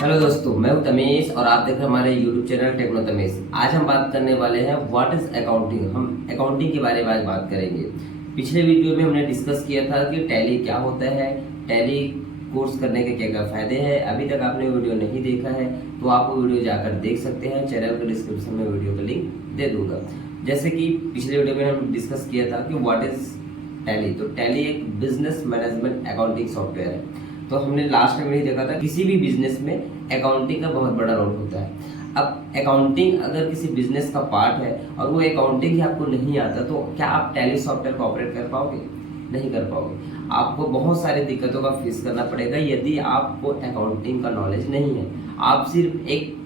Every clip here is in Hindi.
हेलो दोस्तों, मैं हूं तमेश और आप देख रहे हैं हमारे YouTube चैनल टेक्नो तमेश। आज हम बात करने वाले हैं व्हाट इज अकाउंटिंग। हम अकाउंटिंग के बारे में आज बात करेंगे। पिछले वीडियो में हमने डिस्कस किया था कि टैली क्या होता है, टैली कोर्स करने के क्या क्या फायदे हैं। अभी तक आपने वीडियो नहीं देखा है तो आप वो वीडियो जाकर देख सकते हैं। चैनल के डिस्क्रिप्शन में वीडियो का लिंक दे दूंगा। जैसे कि पिछले वीडियो में हम डिस्कस किया था कि व्हाट इज टैली। तो टैली एक बिजनेस मैनेजमेंट अकाउंटिंग सॉफ्टवेयर है। तो हमने लास्ट में भी देखा था किसी भी बिजनेस में अकाउंटिंग का बहुत बड़ा रोल होता है। अब अकाउंटिंग अगर किसी बिजनेस का पार्ट है और वो अकाउंटिंग ही आपको नहीं आता तो क्या आप टैली सॉफ्टवेयर को ऑपरेट कर पाओगे? नहीं कर पाओगे। आपको बहुत सारी दिक्कतों का फेस करना पड़ेगा यदि आपको अकाउंटिंग का नॉलेज नहीं है। आप सिर्फ एक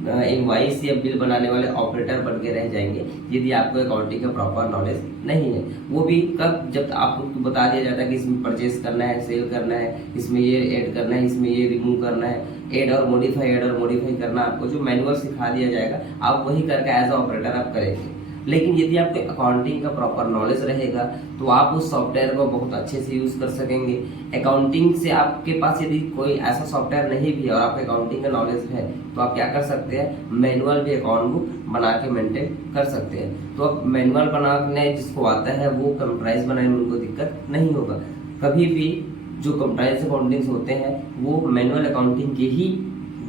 इनवॉइस या बिल बनाने वाले ऑपरेटर बन के रह जाएंगे यदि आपको अकाउंटिंग का प्रॉपर नॉलेज नहीं है। वो भी कब? जब आपको बता दिया जाता है कि इसमें परचेस करना है, सेल करना है, इसमें ये ऐड करना है, इसमें ये रिमूव करना है, ऐड और मॉडिफाई करना। आपको जो मैनुअल सिखा दिया जाएगा आप वही करके एज अ ऑपरेटर आप करेंगे। लेकिन यदि आपको अकाउंटिंग का प्रॉपर नॉलेज रहेगा तो आप उस सॉफ्टवेयर को बहुत अच्छे से यूज कर सकेंगे। अकाउंटिंग से आपके पास यदि कोई ऐसा सॉफ्टवेयर नहीं भी और आपको अकाउंटिंग का नॉलेज है तो आप क्या कर सकते हैं, मैनुअल भी अकाउंट बुक बना के मेंटेन कर सकते हैं। तो अब मैनुअल बनाने जिसको आता है वो कंप्यूटराइज बनाने में उनको दिक्कत नहीं होगा। कभी भी जो कंप्यूटराइज अकाउंटिंग होते हैं वो मैनुअल अकाउंटिंग के ही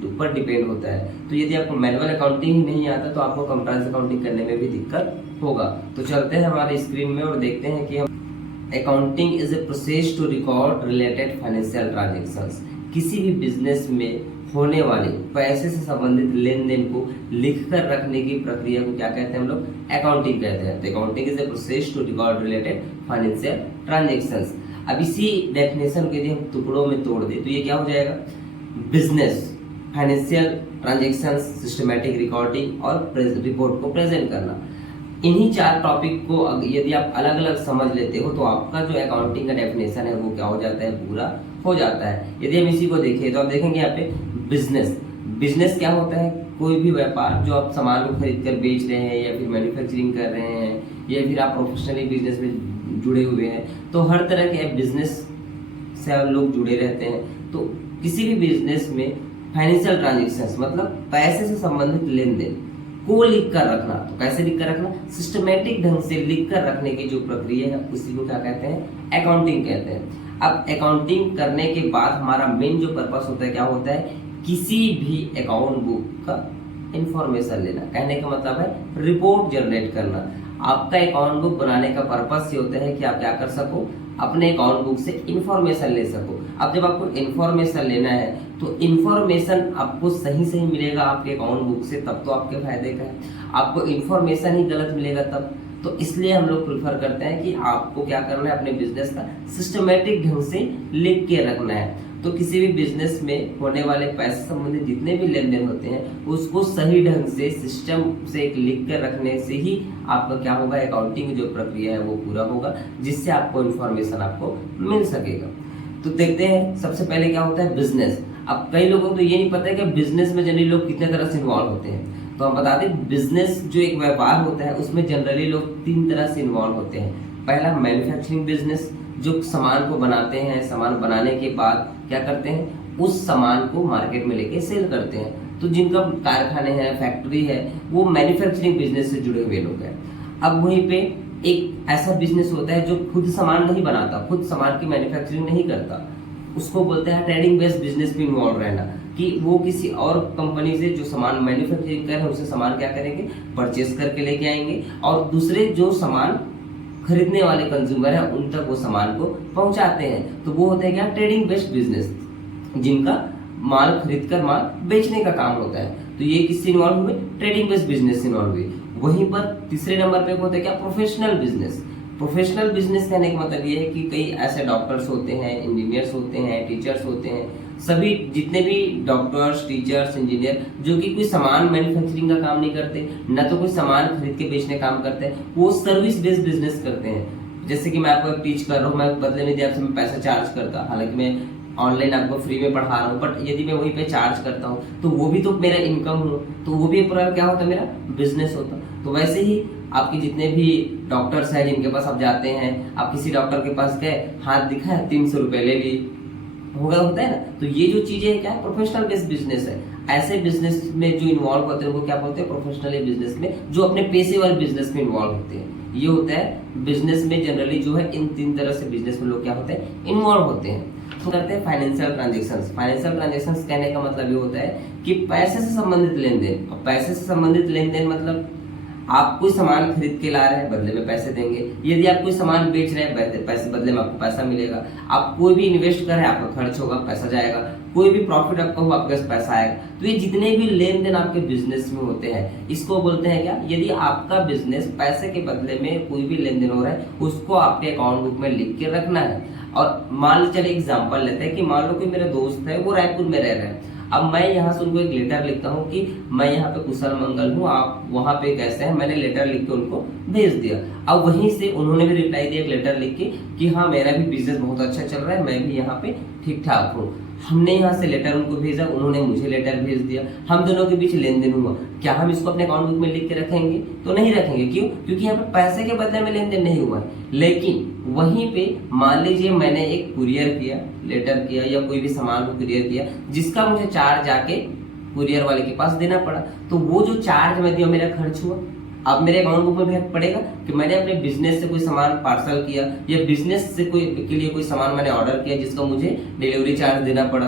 ऊपर डिपेंड होता है। तो यदि आपको मैनुअल अकाउंटिंग ही नहीं आता तो आपको कंप्यूटराइज अकाउंटिंग करने में भी दिक्कत होगा। तो चलते हैं हमारे स्क्रीन में और देखते हैं कि हम accounting is a process to record related financial transactions. किसी भी बिजनेस में होने वाले पैसे से संबंधित लेन देन को लिखकर रखने की प्रक्रिया को क्या कहते हैं हम लोग? अकाउंटिंग कहते हैं। तो accounting is a process to record related financial transactions. अब इसी डेफिनेशन के यदि हम टुकड़ों में तोड़ दे तो ये क्या हो जाएगा? Business, financial transactions, systematic recording और रिपोर्ट को प्रेजेंट करना। इन्हीं चार टॉपिक को यदि आप अलग अलग समझ लेते हो तो आपका जो अकाउंटिंग का डेफिनेशन है वो क्या हो जाता है? पूरा हो जाता है। यदि हम इसी को देखें तो आप देखेंगे यहाँ पे बिजनेस क्या होता है? कोई भी व्यापार जो आप सामान को खरीद कर बेच रहे हैं या फिर मैन्युफैक्चरिंग कर रहे हैं या फिर आप प्रोफेशनली बिजनेस में जुड़े हुए हैं तो हर तरह के बिजनेस से आप लोग जुड़े रहते हैं। तो किसी भी बिजनेस में फाइनेंशियल ट्रांजैक्शंस मतलब पैसे से संबंधित लेन देन को लिख कर रखना। तो कैसे लिख कर रखना? सिस्टमेटिक ढंग से लिख कर रखने की जो प्रक्रिया है उसी को क्या कहते हैं? अकाउंटिंग कहते हैं। अब अकाउंटिंग करने के बाद हमारा मेन जो पर्पस होता है क्या होता है? किसी भी अकाउंट बुक का इंफॉर्मेशन लेना। कहने का मतलब है रिपोर्ट जनरेट करना। आपका अकाउंट बुक बनाने का पर्पस ये होता है कि आप क्या कर सको? अपने अकाउंट बुक से इंफॉर्मेशन ले सको। अब जब आपको इंफॉर्मेशन लेना है तो इंफॉर्मेशन आपको सही मिलेगा आपके अकाउंट बुक से तब तो आपके फायदे का है। आपको इंफॉर्मेशन ही गलत मिलेगा तब। तो इसलिए हम लोग प्रिफर करते हैं कि आपको क्या करना है? अपने बिजनेस का सिस्टमेटिक ढंग से लिख के रखना है। तो किसी भी बिजनेस में होने वाले पैसे संबंधित जितने भी लेन देन होते हैं उसको सही ढंग से सिस्टम से लिख कर रखने से ही आपका क्या होगा? अकाउंटिंग जो प्रक्रिया है वो पूरा होगा जिससे आपको इंफॉर्मेशन आपको मिल सकेगा। तो देखते हैं सबसे पहले क्या होता है? बिजनेस। अब कई लोगों को तो ये नहीं पता है कि बिजनेस में जनरली लोग कितने तरह से इन्वॉल्व होते हैं। तो हम बता दें बिजनेस जो एक व्यापार होता है उसमें जनरली लोग 3 तरह से इन्वॉल्व होते हैं। पहला मैन्युफैक्चरिंग बिजनेस, जो सामान को बनाते हैं, सामान बनाने के बाद क्या करते हैं? उस सामान को मार्केट में लेके सेल करते हैं। तो जिनका कारखाने हैं, फैक्ट्री है, वो मैन्युफैक्चरिंग बिजनेस से जुड़े हुए लोग हैं। अब वहीं पे एक ऐसा बिजनेस होता है जो खुद सामान नहीं बनाता, खुद सामान की मैन्युफैक्चरिंग नहीं करता, उसको बोलते हैं ट्रेडिंग बेस्ड बिजनेस में इन्वॉल्व रहना। कि वो किसी और कंपनी से जो सामान मैन्युफैक्चरिंग कर रहे हैं उससे सामान क्या करेंगे? परचेस करके लेके आएंगे और दूसरे जो सामान खरीदने वाले कंज्यूमर हैं उन तक वो सामान को पहुंचाते हैं। तो वो होता है क्या? ट्रेडिंग बेस्ड बिजनेस, जिनका माल खरीद कर माल बेचने का काम होता है। तो ये किससे इन्वॉल्व हुए? ट्रेडिंग बेस्ड बिजनेस से इन्वॉल्व हुए। वहीं पर तीसरे नंबर पे होता है क्या? Professional business. प्रोफेशनल बिजनेस कहने का मतलब ये है कि कई ऐसे डॉक्टर्स होते हैं, इंजीनियर्स होते हैं, टीचर्स होते हैं, सभी जितने भी डॉक्टर्स, टीचर्स, इंजीनियर जो कि कोई सामान मैन्युफैक्चरिंग का काम नहीं करते, न तो कोई सामान खरीद के बेचने काम करते हैं, वो सर्विस बेस्ड बिजनेस करते हैं। जैसे कि मैं आपको टीच कर रहा हूँ, मैं बदले में आपसे मैं पैसा चार्ज करता, हालांकि मैं ऑनलाइन आपको फ्री में पढ़ा रहा हूँ, बट यदि मैं वहीं पे चार्ज करता हूँ तो वो भी तो मेरा इनकम हो, तो वो भी पूरा क्या होता? मेरा बिजनेस होता। तो वैसे ही आपके जितने भी डॉक्टर्स हैं जिनके पास आप जाते हैं, आप किसी डॉक्टर के पास गए, हाथ दिखाया, 300 रुपए ले ली, होता है ना। तो ये जो चीजें क्या है, प्रोफेशनल बेस्ड बिजनेस है। ऐसे बिजनेस में जो इन्वॉल्व होते हैं उनको क्या बोलते हैं, प्रोफेशनल बिजनेस में, जो अपने पेशेवर बिजनेस में इन्वॉल्व होते हैं। ये होता है बिजनेस में जनरली जो है इन 3 तरह से बिजनेस में लोग क्या होते हैं, इन्वॉल्व होते हैं। तो करते हैं फाइनेंशियल ट्रांजेक्शंस। फाइनेंशियल ट्रांजेक्शंस कहने का मतलब ये होता है कि पैसे से संबंधित लेन देन। अब पैसे से संबंधित लेन देन मतलब आप कोई सामान खरीद के ला रहे हैं, बदले में पैसे देंगे। यदि आप कोई सामान बेच रहे हैं, पैसे बदले में आपको पैसा मिलेगा। आप कोई भी इन्वेस्ट कर रहे हैं, आपका खर्च होगा, पैसा जाएगा। कोई भी प्रॉफिट आपका हो, आपके पास पैसा आएगा। तो ये जितने भी लेन देन आपके बिजनेस में होते हैं, इसको बोलते हैं क्या, यदि आपका बिजनेस पैसे के बदले में कोई भी लेन देन हो रहा है, उसको आपके अकाउंट बुक में लिख के रखना है। और मान लो, चलिए एग्जाम्पल लेते हैं कि मान लो कोई मेरा दोस्त है, वो रायपुर में रह रहा है। अब मैं यहाँ से उनको एक लेटर लिखता हूँ कि मैं यहाँ पे कुशल मंगल हूँ, आप वहाँ पे कैसे हैं। मैंने लेटर लिख के उनको भेज दिया। अब वहीं से उन्होंने भी रिप्लाई दिया एक लेटर लिख के कि हाँ मेरा भी बिजनेस बहुत अच्छा चल रहा है, मैं भी यहाँ पे ठीक ठाक हूँ। हमने यहाँ से लेटर उनको भेजा, उन्होंने मुझे लेटर भेज दिया, हम दोनों के बीच लेन देन हुआ। क्या हम इसको अपने अकाउंट बुक में लिख के रखेंगे? तो नहीं रखेंगे। क्यों? क्योंकि यहाँ पे पैसे के बदले में लेन देन नहीं हुआ है। लेकिन वहीं पे मान लीजिए मैंने एक कुरियर किया, लेटर किया या कोई भी सामान को कुरियर किया, जिसका मुझे चार्ज जाके कुरियर वाले के पास देना पड़ा। तो वो जो चार्ज मैं दिया, मेरा खर्च हुआ। अब मेरे अकाउंट बुक में भी पड़ेगा कि मैंने अपने बिजनेस से कोई सामान पार्सल किया या बिजनेस से कोई के लिए कोई सामान मैंने ऑर्डर किया, जिसका मुझे डिलीवरी चार्ज देना पड़ा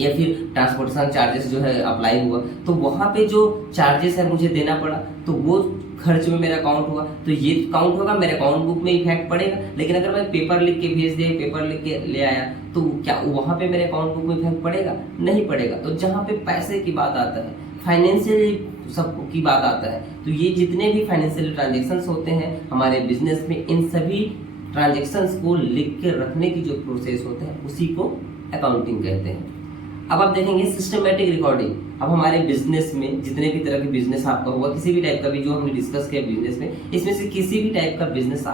या फिर ट्रांसपोर्टेशन चार्जेस जो है अप्लाई हुआ। तो वहां पे जो चार्जेस है मुझे देना पड़ा, तो वो खर्च में मेरा अकाउंट हुआ। तो ये काउंट होगा, मेरे अकाउंट बुक में इफेक्ट पड़ेगा। लेकिन अगर मैं पेपर लिख के भेज दिया, पेपर लिख के ले आया, तो क्या वहां पे मेरे अकाउंट बुक में इफेक्ट पड़ेगा? नहीं पड़ेगा। तो जहां पे पैसे की बात आता है, फाइनेंशियल सब की बात आता है, तो ये जितने भी फाइनेंशियल ट्रांजेक्शन्स होते हैं हमारे बिजनेस में, इन सभी ट्रांजेक्शन्स को लिख के रखने की जो प्रोसेस होता है उसी को अकाउंटिंग कहते हैं। अब आप देखेंगे सिस्टमेटिक रिकॉर्डिंग। अब हमारे बिजनेस में जितने भी तरह के बिजनेस आपका होगा, किसी भी टाइप का भी जो हमने डिस्कस किया बिजनेस में, इसमें से किसी भी टाइप का बिजनेस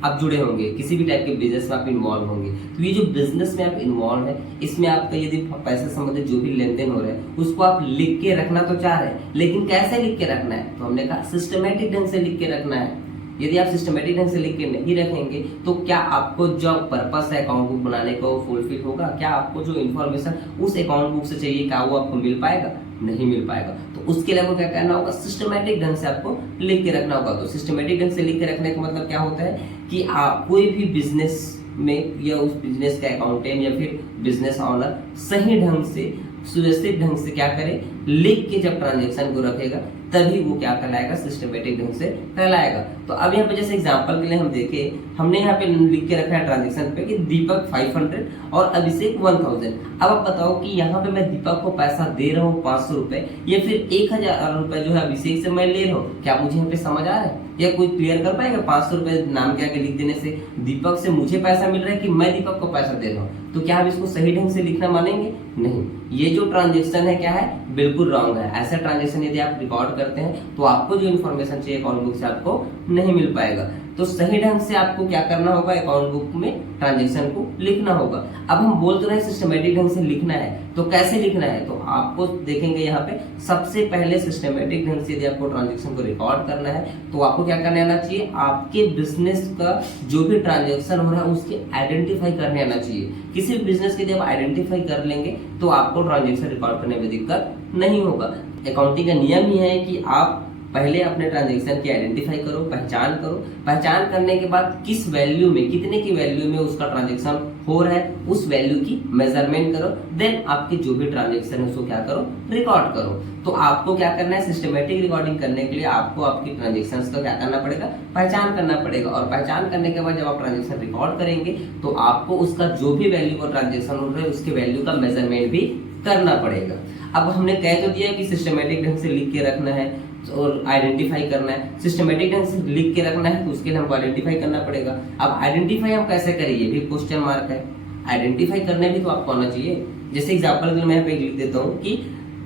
आप जुड़े होंगे, किसी भी टाइप के बिजनेस में आप इन्वॉल्व होंगे। तो ये जो बिजनेस में आप इन्वॉल्व है, इसमें आपका यदि पैसे संबंधित जो भी लेन देन हो रहा है उसको आप लिख के रखना तो चाह रहे हैं, लेकिन कैसे लिख के रखना है? तो हमने कहा सिस्टमेटिक ढंग से लिख के रखना है। यदि आप सिस्टमेटिक ढंग से लिख के नहीं रखेंगे तो क्या आपको जो पर्पस है अकाउंट बुक बनाने का वो फुलफिल होगा? क्या आपको जो इन्फॉर्मेशन उस अकाउंट बुक से चाहिए क्या वो आपको मिल पाएगा? नहीं मिल पाएगा। तो उसके लिए आपको क्या करना होगा? सिस्टमेटिक ढंग से आपको लिख के रखना होगा। तो सिस्टमेटिक ढंग से लिख के रखने का मतलब क्या होता है कि आप कोई भी बिजनेस में या उस बिजनेस का अकाउंटेंट या फिर बिजनेस ऑनर सही ढंग से, सुव्यवस्थित ढंग से क्या करे, लिख के जब ट्रांजेक्शन को रखेगा तभी वो क्या कहलाएगा? सिस्टमेटिक ढंग से कहलाएगा। तो अब यहाँ पे जैसे एग्जांपल के लिए हम देखें, हमने यहाँ पे लिख के रखा है ट्रांजेक्शन पे कि दीपक 500 और अभिषेक 1000। अब आप बताओ कि यहाँ पे मैं दीपक को पैसा दे रहा हूँ 500 रुपए या फिर 1000 रुपए जो है अभिषेक से मैं ले रहा हूँ, क्या मुझे यहाँ पे समझ आ रहा है? या कोई क्लियर कर पाएगा? 500 रुपए नाम के आगे लिख देने से दीपक से मुझे पैसा मिल रहा है कि मैं दीपक को पैसा दे रहा हूँ? तो क्या आप इसको सही ढंग से लिखना मानेंगे? नहीं। ये जो ट्रांजेक्शन है क्या है? बिल्कुल रॉन्ग है। ऐसा ट्रांजेक्शन यदि आप रिकॉर्ड करते हैं तो आपको जो इन्फॉर्मेशन चाहिए अकाउंट बुक से आपको नहीं मिल पाएगा। तो सही ढंग से आपको क्या करना होगा? अकाउंट बुक में ट्रांजेक्शन को लिखना होगा। अब हम बोल तो रहे सिस्टमेटिक ढंग से लिखना है, तो कैसे लिखना है? तो आपको देखेंगे यहाँ पे सबसे पहले सिस्टमेटिक ढंग से यदि आपको ट्रांजेक्शन को रिकॉर्ड करना है तो आपको क्या करने आना चाहिए? आपके बिजनेस का जो भी ट्रांजेक्शन हो रहा है उसके आइडेंटिफाई करने आना चाहिए। किसी भी बिजनेस के जब आइडेंटिफाई कर लेंगे तो आपको ट्रांजेक्शन रिकॉर्ड करने में दिक्कत नहीं होगा। अकाउंटिंग का नियम ही है कि आप पहले अपने ट्रांजैक्शन की आइडेंटिफाई करो, पहचान करो। पहचान करने के बाद किस वैल्यू में, कितने की वैल्यू में उसका ट्रांजैक्शन हो रहा है, उस वैल्यू की मेजरमेंट करो। देन आपके जो भी ट्रांजैक्शन है उसको क्या करो? रिकॉर्ड करो। तो आपको क्या करना है? सिस्टमेटिक रिकॉर्डिंग करने के लिए आपको आपकी ट्रांजैक्शंस का क्या करना पड़ेगा? पहचान करना पड़ेगा। और पहचान करने के बाद जब आप ट्रांजैक्शन रिकॉर्ड करेंगे तो आपको उसका जो भी वैल्यू का ट्रांजैक्शन हो रहा है उसके वैल्यू का मेजरमेंट भी करना पड़ेगा। अब हमने कह तो दिया कि सिस्टमेटिक ढंग से लिख के रखना है और आइडेंटिफाई करना है। सिस्टमेटिक ढंग से लिख के रखना है तो उसके लिए हमको आइडेंटिफाई करना पड़ेगा। अब आइडेंटिफाई हम कैसे करें, ये भी क्वेश्चन मार्क है। आइडेंटिफाई करने भी तो आपको आना चाहिए। जैसे एग्जांपल के लिए मैं यहाँ पे लिख देता हूँ कि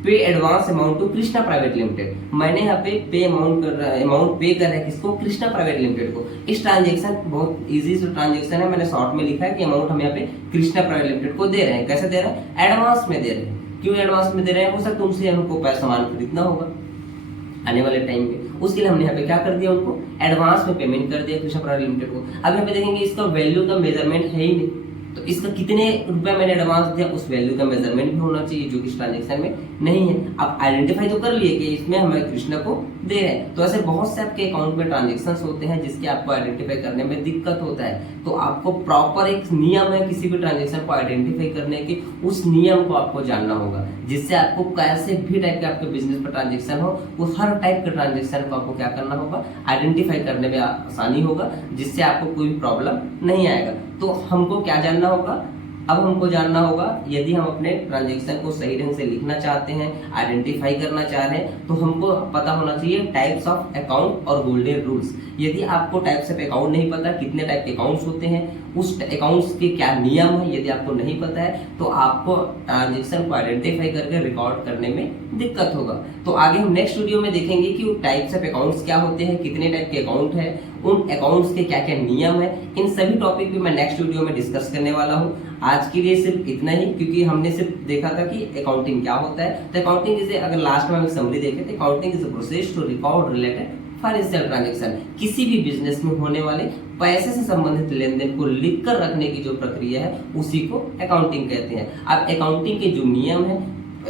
pay advance amount to Krishna private limited. मैंने यहाँ पे अमाउंट पे कर रहा है किसको? कृष्णा प्राइवेट लिमिटेड को। इस ट्रांजेक्शन बहुत इजी ट्रांजेक्शन है, मैंने शॉर्ट में लिखा है कि अमाउंट हम यहाँ पे कृष्णा प्राइवेट लिमिटेड को दे रहे हैं। कैसे दे रहे हैं? एडवांस में दे रहे हैं। क्यों एडवांस में दे रहे हैं? हो सकता है उनसे हमको पैसा सामान खरीदना होगा आने वाले टाइम में, उसके लिए हमने यहाँ पे क्या कर दिया? उनको एडवांस में पेमेंट कर दिया कृष्णा प्राइवेट लिमिटेड को। अब यहाँ पे देखेंगे इसका वैल्यू का मेजरमेंट है ही नहीं, तो इसका कितने रुपए मैंने एडवांस दिया उस वैल्यू का मेजरमेंट भी होना चाहिए, जो कि इस ट्रांजेक्शन में नहीं है। आप आइडेंटिफाई तो कर लिए कि इसमें हमें कृष्णा को दे रहे हैं, तो ऐसे बहुत से आपके अकाउंट में ट्रांजेक्शन होते हैं जिसके आपको आइडेंटिफाई करने में दिक्कत होता है। तो आपको प्रॉपर एक नियम है किसी भी ट्रांजेक्शन को आइडेंटिफाई करने की, उस नियम को आपको जानना होगा, जिससे आपको कैसे भी टाइप के आपके बिजनेस पर ट्रांजेक्शन हो, उस हर टाइप के ट्रांजेक्शन को आपको क्या करना होगा, आइडेंटिफाई करने में आसानी होगा, जिससे आपको कोई प्रॉब्लम नहीं आएगा। तो हमको क्या जानना होगा, अब हमको जानना होगा यदि हम अपने ट्रांजेक्शन को सही ढंग से लिखना चाहते हैं, आइडेंटिफाई करना चाह रहे हैं, तो हमको पता होना चाहिए टाइप्स ऑफ अकाउंट और गोल्डन रूल्स। यदि आपको टाइप्स ऑफ अकाउंट नहीं पता, कितने टाइप के अकाउंट्स होते हैं, उस अकाउंट्स के क्या नियम है, यदि आपको नहीं पता है तो आपको ट्रांजेक्शन को आइडेंटिफाई करके रिकॉर्ड करने में दिक्कत होगा। तो आगे हम नेक्स्ट वीडियो में देखेंगे कि टाइप्स ऑफ अकाउंट्स क्या होते हैं, कितने टाइप के अकाउंट है, उन अकाउंट्स के क्या क्या नियम है, इन सभी टॉपिक भी मैं नेक्स्ट वीडियो में डिस्कस करने वाला हूँ। आज के लिए सिर्फ इतना ही, क्योंकि हमने सिर्फ देखा था कि अकाउंटिंग क्या होता है। तो अकाउंटिंग इसे अगर लास्ट में हम समरी देखें तो accounting is a process to record related financial transaction. किसी भी बिजनेस में होने वाले पैसे से संबंधित लेन देन को लिख कर रखने की जो प्रक्रिया है उसी को अकाउंटिंग कहते हैं। अब अकाउंटिंग के जो नियम है,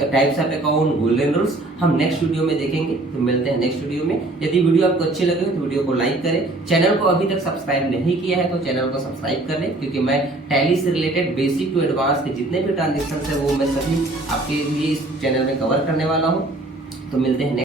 types of account, golden rules, हम नेक्स्ट वीडियो में देखेंगे। तो मिलते हैं नेक्स्ट वीडियो में। यदि वीडियो आपको अच्छी लगे तो वीडियो को लाइक करें, चैनल को अभी तक सब्सक्राइब नहीं किया है तो चैनल को सब्सक्राइब कर लें, क्योंकि मैं टैली से रिलेटेड बेसिक टू एडवांस के जितने भी ट्रांजेक्शन है वो मैं सभी आपके लिए इस चैनल में कवर करने वाला हूँ। तो मिलते हैं